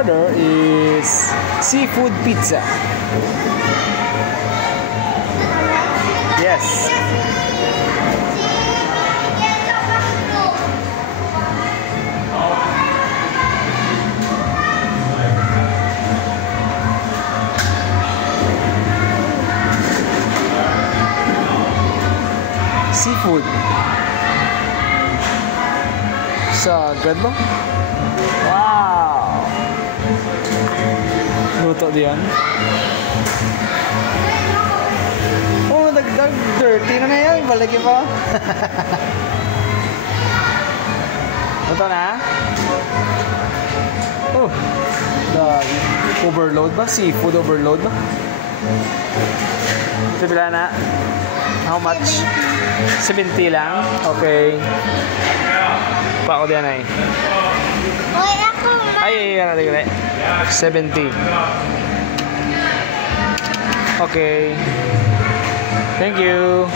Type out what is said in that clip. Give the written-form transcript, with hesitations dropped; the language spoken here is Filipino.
order is seafood pizza. Yes. Seafood. Sagad ba? Wow! Luto diyan. Oh, dagdag. Dirty na yan. Balagi pa. Luto na? Oh. Overload ba? Seafood overload ba? Ito bila na? How much? 70 lang? Okay. Pa ako diyan ay. Hoy, ako. Ay, 70. Okay. Thank you.